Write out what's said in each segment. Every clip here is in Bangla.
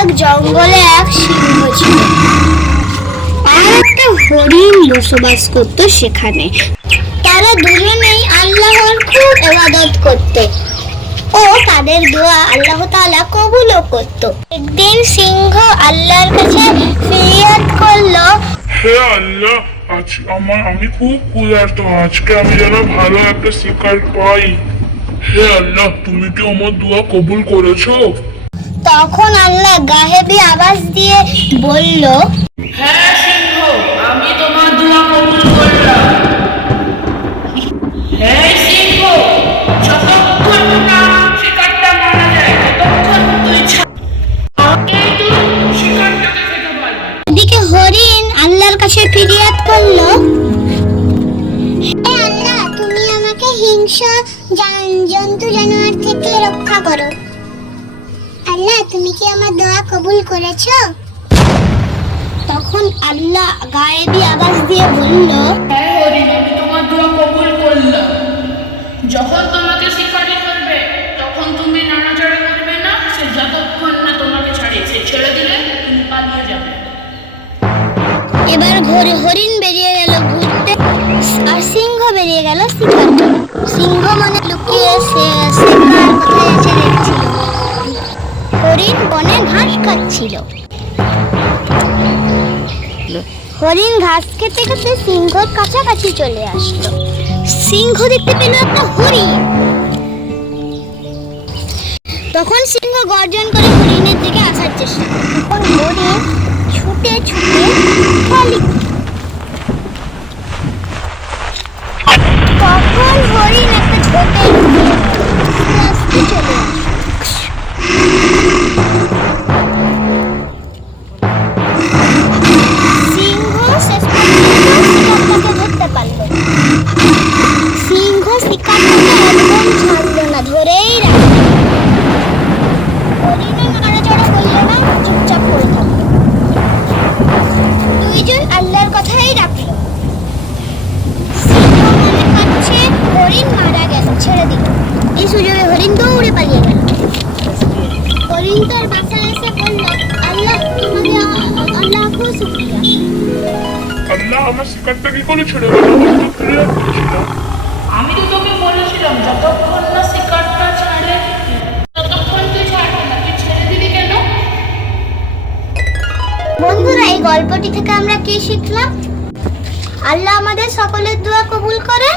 এক জঙ্গলে এক সিংহ ছিল আর একটা হরিণ বসবাস করতো সেখানে। তারা দুজনেই আল্লাহর খুব ইবাদত করত ও তাদের দোয়া আল্লাহ তাআলা কবুলও করত। একদিন সিংহ আল্লাহর কাছে ফরিয়াদ করলো, হে আল্লাহ, আমি খুব ক্ষুধার্ত, আজকে আমি যেন ভালো একটা শিকার পাই। হে আল্লাহ, তুমি কি আমার দোয়া কবুল করেছো? তখন আল্লাহ গায়েবী আওয়াজ দিয়ে বলল, হ্যাঁ সিংহ, আমি তোমার দোয়া কবুল করলাম। হ্যাঁ সিংহ, যতক্ষণ না শিকারটা মারা যায় ততক্ষণ তুই শিকারটাকে খেতে পারবি। এদিকে হরিণ আল্লাহর কাছে ফরিয়াদ করলো, হে আল্লাহ, তুমি আমাকে হিংস্র জন্তু জানোয়ার থেকে রক্ষা করো। আল্লাহ, তুমি কি আমার দোয়া কবুল করেছো? তখন আল্লাহ গায়েবী আওয়াজ দিয়ে বলল, হ্যাঁ হরিণ, আমি তোমার দোয়া কবুল করলাম। যখন তোমাকে শিকারি করবে তখন তুমি নাড়াচাড়া করবে না, সে যতক্ষণ না তোমাকে ছাড়ে, সে ছেড়ে দিলে তুমি পালিয়ে যাবে। এবার হরিণ বেরিয়ে গেল ঘুরতে আর সিংহ বেরিয়ে গেল শিকার করতে। সিংহ মনে লুকিয়ে শিকার কোথায় আছে দেখছিল। হরিণ বনে ঘাস খাচ্ছিল। হরিণ ঘাস খেতে খেতে সিংহর কাছাকাছি চলে আসলো। সিংহ দেখতে পেল একটা হরিণ। তখন সিংহ গর্জন করে হরিণের দিকে আসার চেষ্টা করে। তখন হরিণ ছুটে ছুটে তখন হরিণ একটা ঝোপের উপরে চলে আসে। সিংহ শেষ পর্যন্ত শিকারটাকে ধরতে পারল। সিংহ শিকারটাকে একদম ছাড়লো না, ধরেই রাখলো। হরিণও নড়াচড়া করলো না, চুপচাপ করে থাকলো। দুইজন আল্লাহর কথাই রাখলো। সিংহ মনে করছে হরিণ মারা গেছে, ছেড়ে দিল। এই সুযোগে হরিণ দৌড়ে পালিয়ে গেল। হরিণ তার বাসায় এসে বলল, আল্লাহ, আল্লাহকে শুকরিয়া। আল্লাহ আমার শিকারটা কি করে ছেড়ে গেল? আমি তো তোকে বলেছিলাম যতক্ষণ না শিকারটা ছাড়ে ততক্ষণ তুই ছাড়বি না, তুই ছেড়ে দিলি কেন? বন্ধুরা, এই গল্পটি থেকে আমরা কি শিখলাম? আল্লাহ আমাদের সকলের দোয়া কবুল করেন।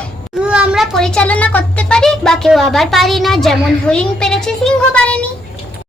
আমরা পরিচালনা করতে পারি বা কেউ আবার পারি না, যেমন হরিণ পেরেছে সিংহ পারেনি।